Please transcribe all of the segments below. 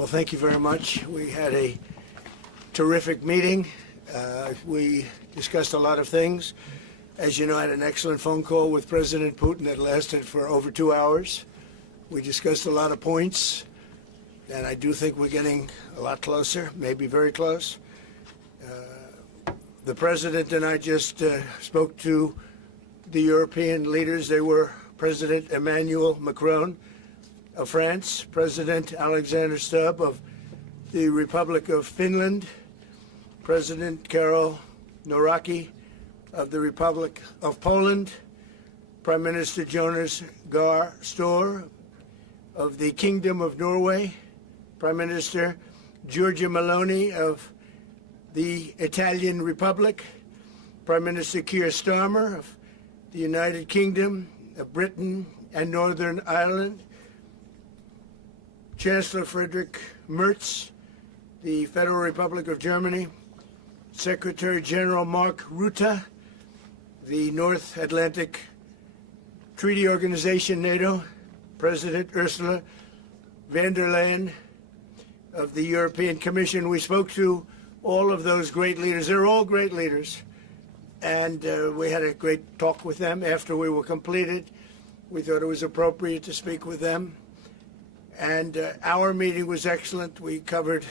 Well, thank you very much. We had a terrific meeting. We discussed a lot of things. As you know, I had an excellent phone call with President Putin that lasted for over 2 hours. We discussed a lot of points, and I do think we're getting a lot closer, maybe very close. The President and I just spoke to the European leaders. They were President Emmanuel Macron of France, President Alexander Stubb of the Republic of Finland, President Karol Nawrocki of the Republic of Poland, Prime Minister Jonas Gahr Store of the Kingdom of Norway, Prime Minister Giorgia Meloni of the Italian Republic, Prime Minister Keir Starmer of the United Kingdom of Britain and Northern Ireland, Chancellor Friedrich Merz, the Federal Republic of Germany, Secretary General Mark Rutte, the North Atlantic Treaty Organization, NATO, President Ursula von der Leyen of the European Commission. We spoke to all of those great leaders. They're all great leaders. And we had a great talk with them after we were completed. We thought it was appropriate to speak with them. And our meeting was excellent. We covered,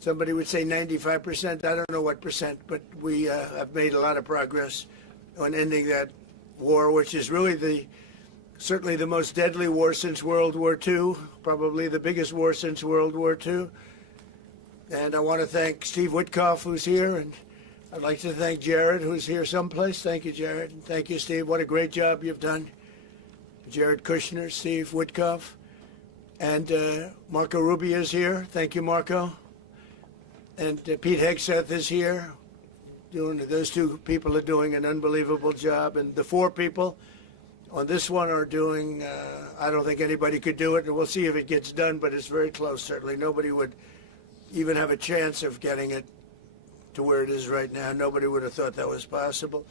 somebody would say 95%. I don't know what percent, but we have made a lot of progress on ending that war, which is really certainly the most deadly war since World War II, probably the biggest war since World War II. And I want to thank Steve Witkoff, who's here, and I'd like to thank Jared, who's here someplace. Thank you, Jared. And thank you, Steve. What a great job you've done. Jared Kushner, Steve Witkoff. And Marco Rubio is here. Thank you, Marco. And Pete Hegseth is here. Those two people are doing an unbelievable job. And the four people on this one are doing, I don't think anybody could do it. And we'll see if it gets done, but it's very close, certainly. Nobody would even have a chance of getting it to where it is right now. Nobody would have thought that was possible.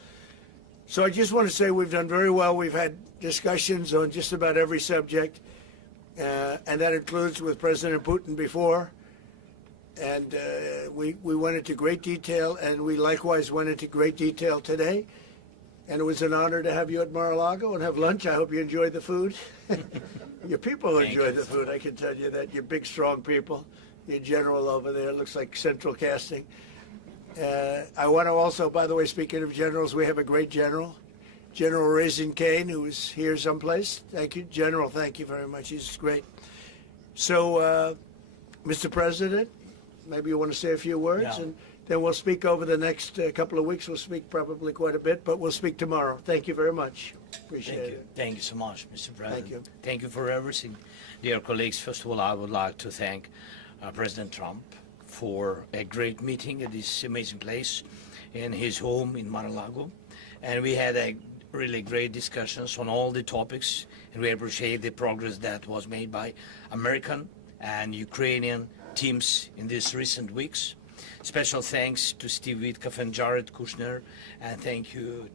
So I just want to say we've done very well. We've had discussions on just about every subject. And that includes with President Putin before. And we went into great detail, and we likewise went into great detail today. And it was an honor to have you at Mar-a-Lago and have lunch. I hope you enjoyed the food. Your people enjoyed the food, I can tell you that. You're big, strong people. Your general over there looks like central casting. I want to also, by the way, speaking of generals, we have a great general. General Raisin Kane, who is here someplace. Thank you. General, thank you very much. He's great. So, Mr. President, maybe you want to say a few words, and then we'll speak over the next couple of weeks. We'll speak probably quite a bit, but we'll speak tomorrow. Thank you very much. Appreciate it. Thank you so much, Mr. President. Thank you. Thank you for everything. Dear colleagues, first of all, I would like to thank President Trump for a great meeting at this amazing place in his home in Mar-a-Lago. And we had a really great discussions on all the topics, and we appreciate the progress that was made by American and Ukrainian teams in these recent weeks. Special thanks to Steve Witkoff and Jared Kushner, and thank you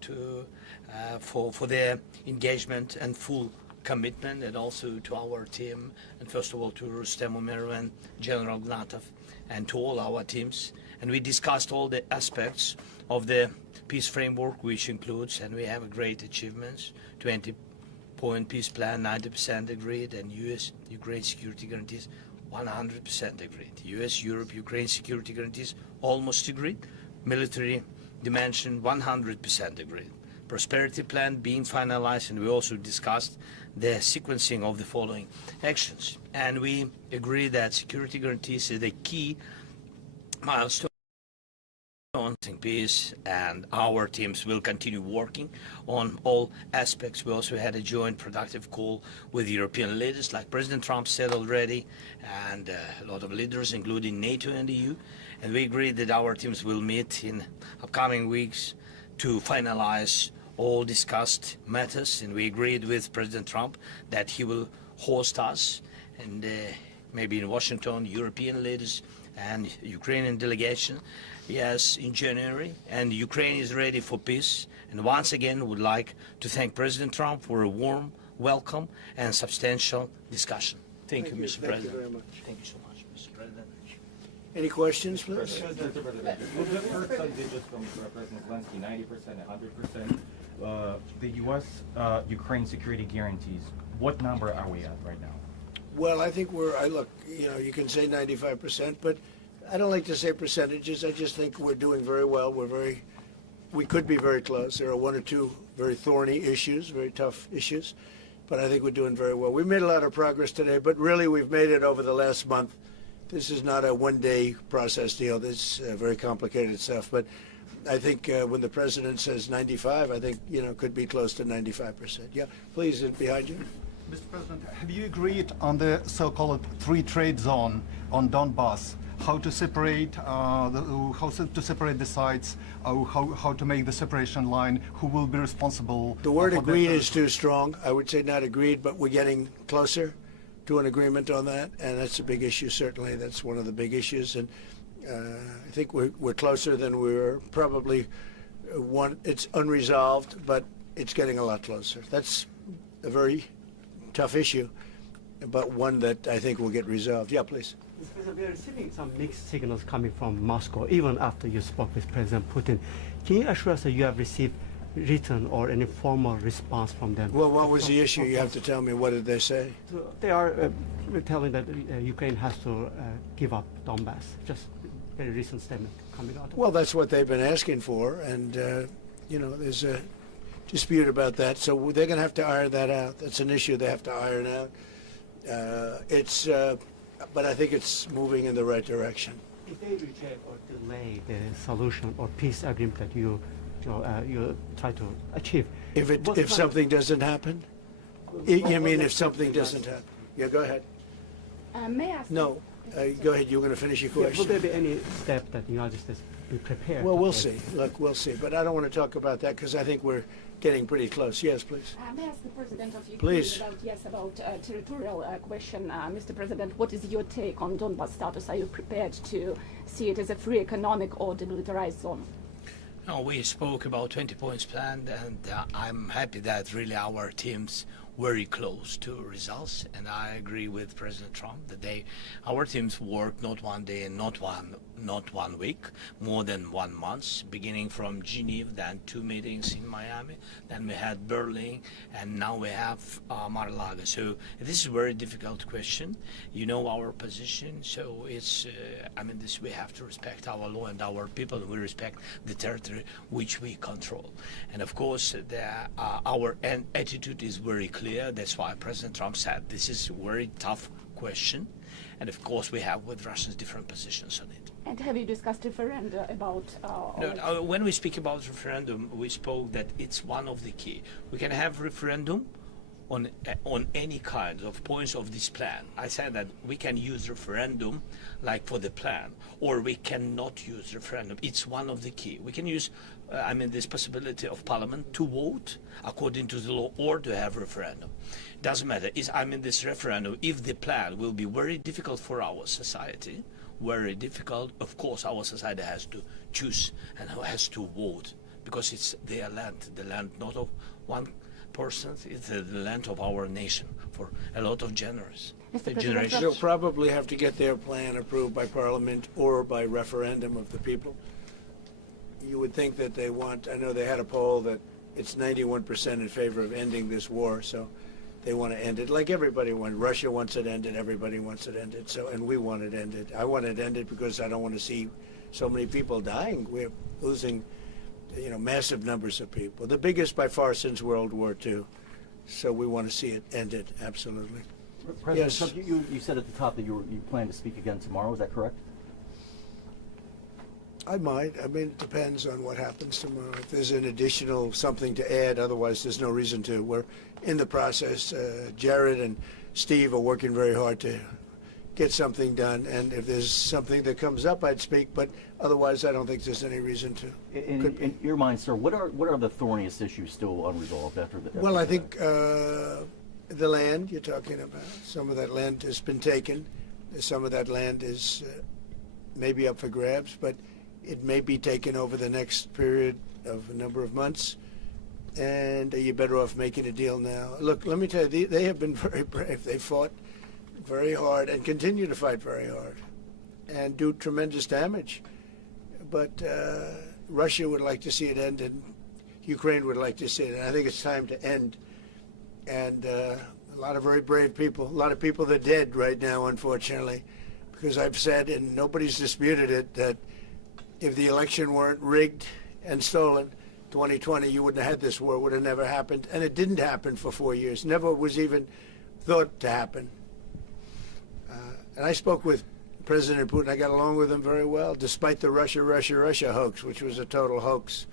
for their engagement and full commitment, and also to our team, and first of all to Rustem Umerov and General Gnatov, and to all our teams. And we discussed all the aspects of the peace framework, which includes, and we have a great achievements, 20-point peace plan, 90% agreed, and US-Ukraine security guarantees, 100% agreed. US-Europe-Ukraine security guarantees, almost agreed. Military dimension, 100% agreed. Prosperity plan being finalized, and we also discussed the sequencing of the following actions. And we agree that security guarantees is the key milestone in peace, and our teams will continue working on all aspects. We also had a joint productive call with European leaders, like President Trump said already, and a lot of leaders, including NATO and the EU. And we agreed that our teams will meet in upcoming weeks to finalize all discussed matters. And we agreed with President Trump that he will host us, and maybe in Washington, European leaders and Ukrainian delegation, yes, in January. And Ukraine is ready for peace. And once again, would like to thank President Trump for a warm welcome and substantial discussion. Thank you, Mr. President. Thank you very much. Thank you so much. Mr. President. Any questions, please? We've heard some digits from President Zelensky, 90%, 100%. The US Ukraine security guarantees, what number are we at right now? Well, I think look, you can say 95%, but I don't like to say percentages. I just think we're doing very well. We could be very close. There are one or two very thorny issues, very tough issues, but I think we're doing very well. We made a lot of progress today, but really we've made it over the last month. This is not a one-day process deal. This is very complicated stuff, but I think when the president says 95, I think, could be close to 95%. Yeah, please, behind you. Mr. President, have you agreed on the so-called free trade zone on Donbass? How to separate the sites? How to make the separation line? Who will be responsible? The word agreed is too strong. I would say not agreed, but we're getting closer to an agreement on that, and that's a big issue. Certainly, that's one of the big issues, and I think we're closer than we were probably. It's unresolved, but it's getting a lot closer. That's a very tough issue, but one that I think will get resolved. Yeah, please. We are receiving some mixed signals coming from Moscow, even after you spoke with President Putin. Can you assure us that you have received written or any formal response from them? Well, what was the issue? You have to tell me. What did they say? So they are telling that Ukraine has to give up Donbass. Just a very recent statement coming out. Well, that's what they've been asking for, and there's a dispute about that. So they're going to have to iron that out. That's an issue they have to iron out. But I think it's moving in the right direction. If they reject or delay the solution or peace agreement that you try to achieve, If something doesn't happen, you mean if something doesn't happen? Yeah, go ahead. May I ask? No, go ahead. You were going to finish your question. will there be any step that the United States be prepared? Well, to we'll take? see. Look, we'll see. But I don't want to talk about that because I think we're getting pretty close. Yes, please. May I ask the President of Ukraine Please. about territorial question? Mr. President, what is your take on Donbas status? Are you prepared to see it as a free economic or demilitarized zone? No, we spoke about 20 points planned, and I'm happy that really our teams very close to results, and I agree with President Trump that our teams worked not one day and not one week, more than 1 month, beginning from Geneva, then 2 meetings in Miami, then we had Berlin, and now we have Mar-a-Lago. So this is a very difficult question. You know our position, so it's, we have to respect our law and our people, and we respect the territory which we control. And of course, our attitude is very clear. That's why President Trump said this is a very tough question, and of course we have with Russians different positions on it. And have you discussed referenda about? When we speak about referendum, we spoke that it's one of the key. We can have referendum on any kind of points of this plan. I said that we can use referendum like for the plan, or we cannot use referendum. It's one of the key. We can use, this possibility of Parliament to vote according to the law or to have referendum. Doesn't matter. This referendum, if the plan will be very difficult for our society, very difficult, of course our society has to choose and has to vote, because it's their land, the land not of one person, it's the land of our nation for a lot of generations. They'll probably have to get their plan approved by Parliament or by referendum of the people. You would think that they want, I know they had a poll that it's 91% in favor of ending this war, so they want to end it like everybody wants. Russia wants it ended, everybody wants it ended, and we want it ended. I want it ended because I don't want to see so many people dying. We're losing massive numbers of people, the biggest by far since World War II. So we want to see it ended, absolutely. President Yes. Trump, you said at the top that you plan to speak again tomorrow. Is that correct? I might. It depends on what happens tomorrow. If there's an additional something to add, otherwise there's no reason to. We're in the process. Jared and Steve are working very hard to get something done, and if there's something that comes up, I'd speak, but otherwise I don't think there's any reason to. In your mind, sir, what are the thorniest issues still unresolved after the? Well, I think the land you're talking about, some of that land has been taken. Some of that land is maybe up for grabs, but it may be taken over the next period of a number of months, and you're better off making a deal now. Look, let me tell you, they have been very brave. They fought very hard and continue to fight very hard and do tremendous damage. But Russia would like to see it end, and Ukraine would like to see it. And I think it's time to end. And a lot of very brave people, a lot of people that are dead right now, unfortunately, because I've said, and nobody's disputed it, that if the election weren't rigged and stolen, 2020, you wouldn't have had this war. It would have never happened. And it didn't happen for 4 years. Never was even thought to happen. And I spoke with President Putin. I got along with him very well, despite the Russia hoax, which was a total hoax.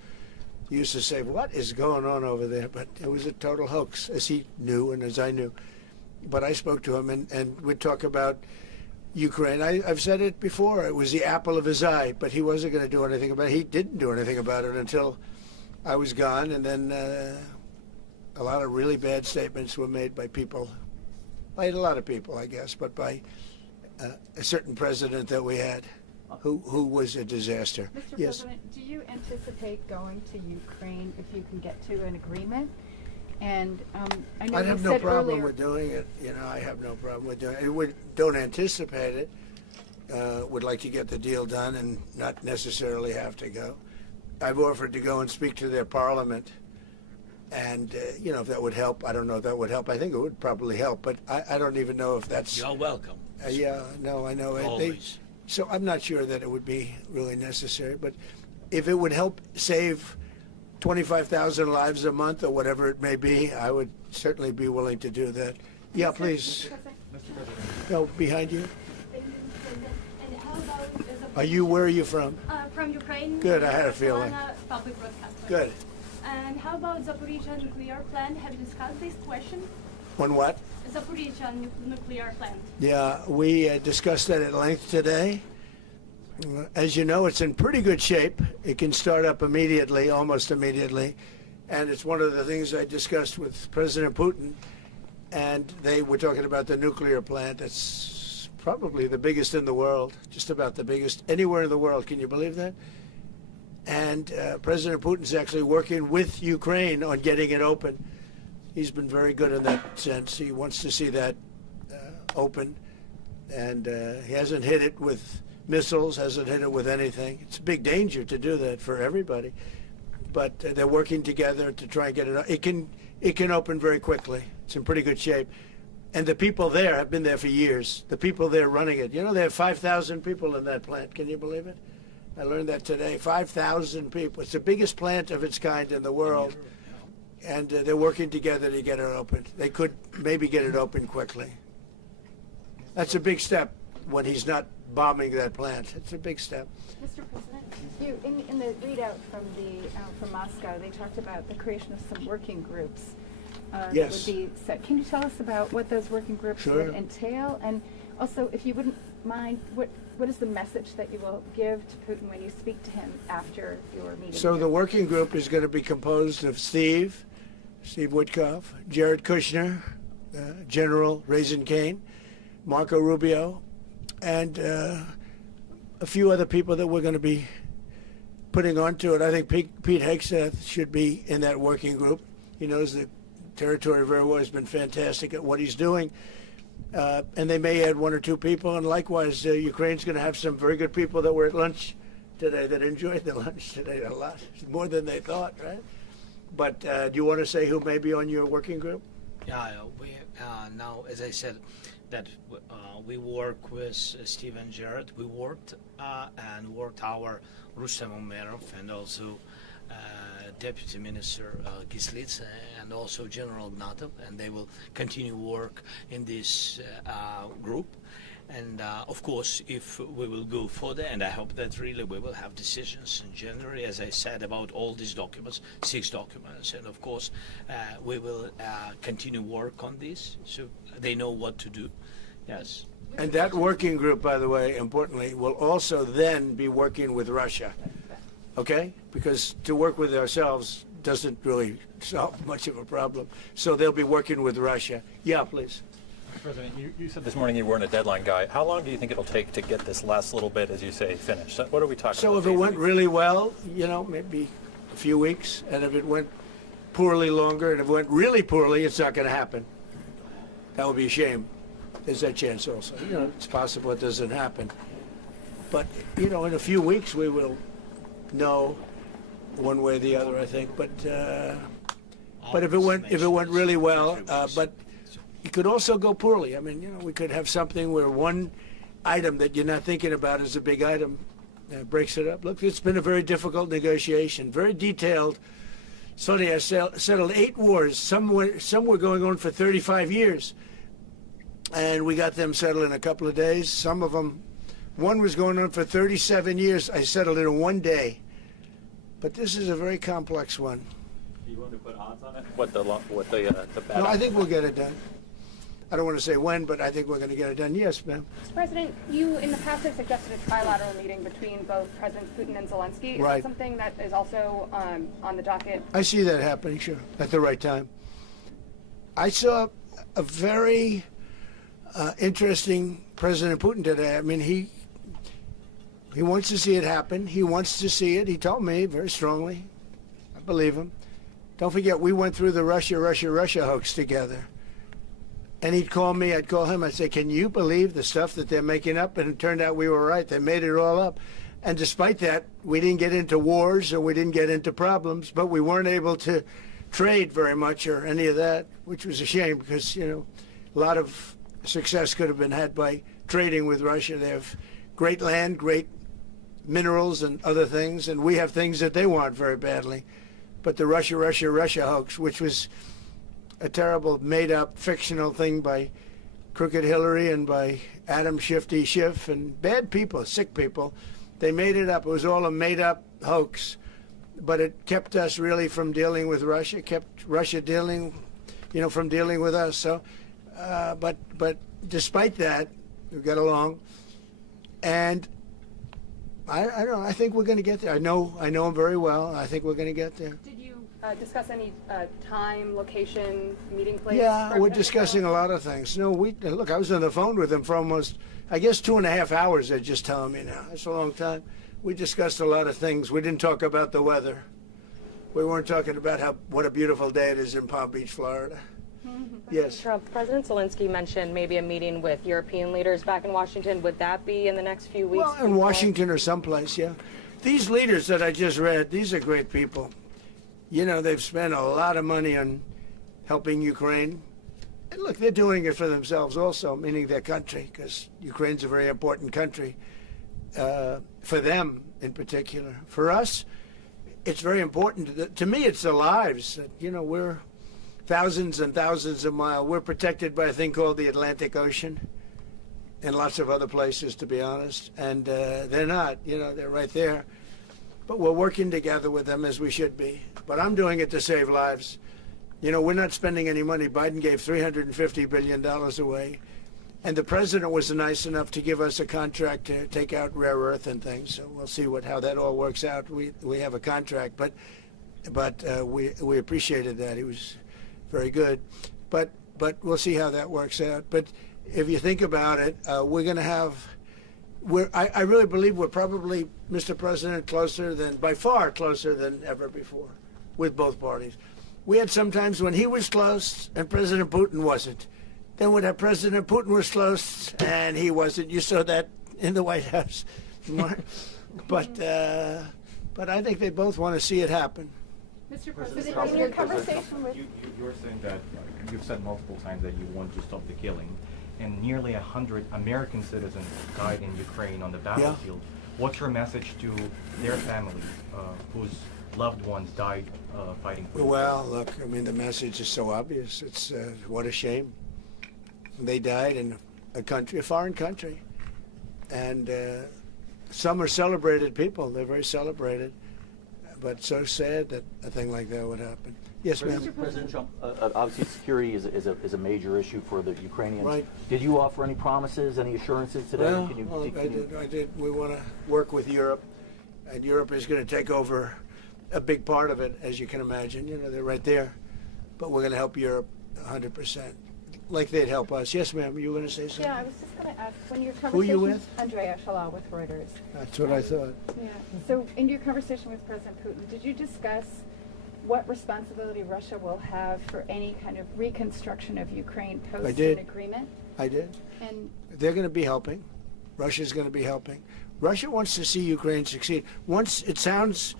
He used to say, what is going on over there? But it was a total hoax, as he knew and as I knew. But I spoke to him, and we'd talk about Ukraine. I've said it before. It was the apple of his eye, but he wasn't going to do anything about it. He didn't do anything about it until I was gone, and then a lot of really bad statements were made by people, by a lot of people, I guess, but by a certain president that we had who was a disaster. Mr. Yes. President, do you anticipate going to Ukraine if you can get to an agreement? And I know I you have no said problem earlier, with doing it. You know, I have no problem with doing it. Don't anticipate it. Would like to get the deal done and not necessarily have to go. I've offered to go and speak to their parliament. And, you know, if that would help, I don't know if that would help. I think it would probably help, but I don't even know if that's... You're welcome. Yeah, no, I know. Always. So I'm not sure that it would be really necessary, but if it would help save 25,000 lives a month or whatever it may be, I would certainly be willing to do that. Yeah, please. No, behind you. Thank you, Mr. President. And how about Where are you from? from Ukraine? Good, I had a feeling. Public broadcaster. Good. And how about Zaporizhzhia nuclear plant? Have you discussed this question? On what? Zaporizhzhia nuclear plant. Yeah, we discussed that at length today. As you know, it's in pretty good shape. It can start up immediately, almost immediately. And it's one of the things I discussed with President Putin. And they were talking about the nuclear plant. It's probably the biggest in the world, just about the biggest anywhere in the world. Can you believe that? And President Putin's actually working with Ukraine on getting it open. He's been very good in that sense. He wants to see that open. And he hasn't hit it with missiles, hasn't hit it with anything. It's a big danger to do that for everybody. But they're working together to try and get it. It can open very quickly. It's in pretty good shape. And the people there have been there for years. The people there running it. You know, they have 5,000 people in that plant. Can you believe it? I learned that today. 5,000 people. It's the biggest plant of its kind in the world. And they're working together to get it open. They could maybe get it open quickly. That's a big step when he's not bombing that plant. It's a big step. Mr. President, you in the readout from Moscow, they talked about the creation of some working groups. Yes. That would be set. Can you tell us about what those working groups Sure. would entail? And also, if you wouldn't mind, what is the message that you will give to Putin when you speak to him after your meeting? So the working group is going to be composed of Steve Witkoff, Jared Kushner, General Raisin Kane, Marco Rubio, and a few other people that we're going to be putting onto it. I think Pete Hegseth should be in that working group. He knows the territory very well. He's been fantastic at what he's doing. And they may add one or two people. And likewise, Ukraine's going to have some very good people that were at lunch today that enjoyed the lunch today a lot, more than they thought, right? But do you want to say who may be on your working group? Yeah, we now, as I said, that we work with Steve and Jared. We worked our Rustem Umerov and also Deputy Minister Gislitz and also General Gnatov, and they will continue work in this group. And of course, if we will go further, and I hope that really we will have decisions in January, as I said, about all these documents, 6 documents, and of course, we will continue work on this, so they know what to do. Yes. And that working group, by the way, importantly, will also then be working with Russia. Okay? Because to work with ourselves doesn't really solve much of a problem. So they'll be working with Russia. Yeah, please. President, you said this morning you weren't a deadline guy. How long do you think it'll take to get this last little bit, as you say, finished? What are we talking So about? if it went really well, you know, maybe a few weeks. And if it went poorly longer, and if it went really poorly, it's not going to happen. That would be a shame. there's that chance also. You know, it's possible it doesn't happen. But, you know, in a few weeks we will know one way or the other, I think. But if it went really well, but it could also go poorly. I mean, you know, we could have something where one item that you're not thinking about is a big item breaks it up. Look, it's been a very difficult negotiation, very detailed. It's funny, I settled 8 wars. Some were going on for 35 years. And we got them settled in a couple of days. Some of them, one was going on for 37 years. I settled it in 1 day. But this is a very complex one. Do you want to put odds on it? What the bad No, I think we'll get it done. I don't want to say when, but I think we're going to get it done. Yes, ma'am. Mr. President, you in the past have suggested a trilateral meeting between both Presidents Putin and Zelensky. Is Right. that something that is also on the docket? I see that happening, sure, at the right time. I saw a very interesting President Putin today. I mean, he wants to see it happen. He wants to see it. He told me very strongly. I believe him. Don't forget, we went through the Russia hoax together. And he'd call me, I'd call him, I'd say, can you believe the stuff that they're making up? And it turned out we were right. They made it all up. And despite that, we didn't get into wars or we didn't get into problems, but we weren't able to trade very much or any of that, which was a shame because, you know, a lot of success could have been had by trading with Russia. They have great land, great minerals and other things, and we have things that they want very badly. But the Russia hoax, which was a terrible made-up fictional thing by Crooked Hillary and by Adam Shifty Schiff and bad people, sick people. They made it up. It was all a made-up hoax, but it kept us really from dealing with Russia, kept Russia dealing, you know, from dealing with us. So, but despite that, we got along, and I don't know. I think we're going to get there. I know him very well. I think we're going to get there. Did you discuss any time, location, meeting place? Yeah, we're discussing a lot of things. No, look, I was on the phone with him for almost, I guess, 2.5 hours, they're just telling me now. It's a long time. We discussed a lot of things. We didn't talk about the weather. We weren't talking about what a beautiful day it is in Palm Beach, Florida. Yes. Trump, President Zelensky mentioned maybe a meeting with European leaders back in Washington. Would that be in the next few weeks? Well, in Washington or someplace, yeah. These leaders that I just read, these are great people. You know, they've spent a lot of money on helping Ukraine. And look, they're doing it for themselves also, meaning their country, because Ukraine's a very important country for them in particular. For us, it's very important. To me, it's the lives. You know, we're thousands and thousands of miles. We're protected by a thing called the Atlantic Ocean and lots of other places, to be honest. And they're not, you know, they're right there. But we're working together with them as we should be. But I'm doing it to save lives. You know, we're not spending any money. Biden gave $350 billion away. And the president was nice enough to give us a contract to take out rare earth and things. So we'll see how that all works out. We have a contract, but we appreciated that. He was very good. But we'll see how that works out. But if you think about it, we're going to have. I really believe we're probably, Mr. President, by far closer than ever before with both parties. We had some times when he was close and President Putin wasn't. Then when President Putin was close and he wasn't, you saw that in the White House. But I think they both want to see it happen. Mr. President, in your conversation with... You're saying that you've said multiple times that you want to stop the killing. And nearly 100 American citizens died in Ukraine on the battlefield. Yeah. What's your message to their families whose loved ones died fighting for Well, look, I mean, the message is so obvious. It's what a shame. They died in a foreign country. And some are celebrated people. They're very celebrated. But so sad that a thing like that would happen. Yes, ma'am. President Trump, obviously security is a major issue for the Ukrainians. Right. Did you offer any promises, any assurances today? Well, I did. We want to work with Europe, and Europe is going to take over a big part of it, as you can imagine. You know, they're right there. But we're going to help Europe 100%, like they'd help us. Yes, ma'am, you were going to say something? Yeah, I was just going to ask, when your conversation... Who are you with? Andrea Shalal with Reuters. That's what I thought. Yeah. So in your conversation with President Putin, did you discuss what responsibility Russia will have for any kind of reconstruction of Ukraine post I did. an agreement? I did. And They're going to be helping. Russia's going to be helping. Russia wants to see Ukraine succeed. Once, it sounds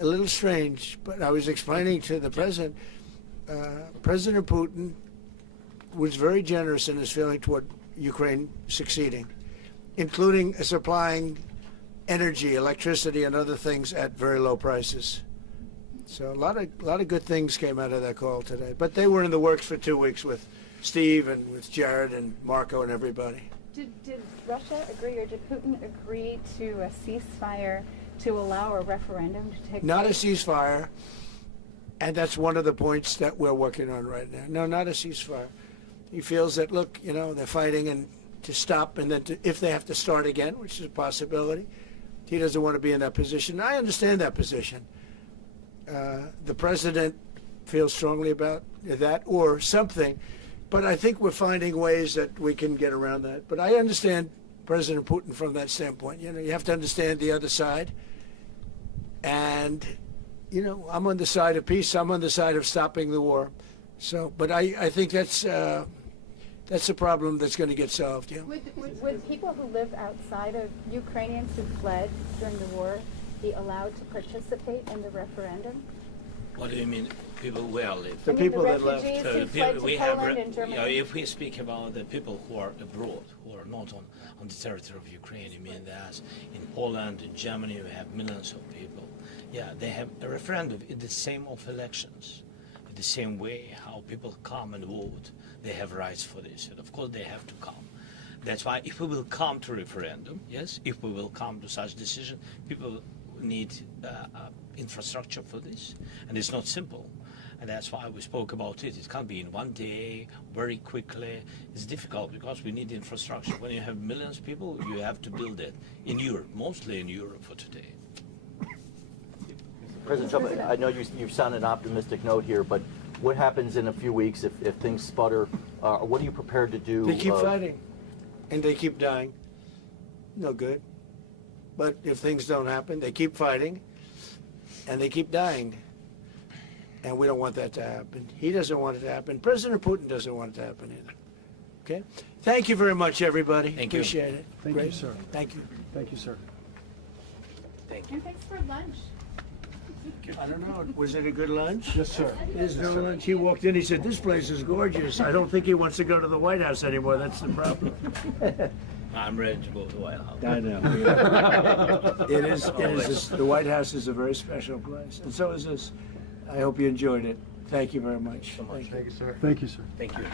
a little strange, but I was explaining to the president, President Putin was very generous in his feeling toward Ukraine succeeding, including supplying energy, electricity, and other things at very low prices. So a lot of good things came out of that call today. But they were in the works for 2 weeks with Steve and with Jared and Marco and everybody. did Russia agree, or did Putin agree to a ceasefire to allow a referendum to take Not a place? ceasefire, and that's one of the points that we're working on right now. No, not a ceasefire. He feels that, look, you know, they're fighting and to stop, and then if they have to start again, which is a possibility, he doesn't want to be in that position. I understand that position. The president feels strongly about that or something, but I think we're finding ways that we can get around that. But I understand President Putin from that standpoint. You know, you have to understand the other side. And, you know, I'm on the side of peace. I'm on the side of stopping the war. So, but I think that's a problem that's going to get solved. Yeah. Would people who live outside of Ukrainians who fled during the war be allowed to participate in the referendum? What do you mean, people where live? The people that left. refugees who The fled people to we have, Poland and you know, Germany. if we speak about the people who are abroad, who are not on the territory of Ukraine, you mean that in Poland, in Germany, we have millions of people. Yeah, they have a referendum. It's the same of elections. The same way how people come and vote, they have rights for this. And of course, they have to come. That's why if we will come to referendum, yes, if we will come to such decision, people need infrastructure for this. And it's not simple. And that's why we spoke about it. It can't be in one day, very quickly. It's difficult because we need infrastructure. When you have millions of people, you have to build it in Europe, mostly in Europe for today. President Trump, I know you sound an optimistic note here, but what happens in a few weeks if things sputter? What are you prepared to do? They keep fighting, and they keep dying. No good. But if things don't happen, they keep fighting, and they keep dying. And we don't want that to happen. He doesn't want it to happen. President Putin doesn't want it to happen either. Okay? Thank you very much, everybody. Thank you. Appreciate it. Thank you, sir. Thank you. Thank you, sir. Thank you. And thanks for lunch. I don't know. Was it a good lunch? Yes, sir. There's no lunch. He walked in, he said, this place is gorgeous. I don't think he wants to go to the White House anymore. That's the problem. I'm ready to go to the White House. I know. It is. The White House is a very special place. And so is this. I hope you enjoyed it. Thank you very much. So much. Thank you, sir. Thank you, sir. Thank you.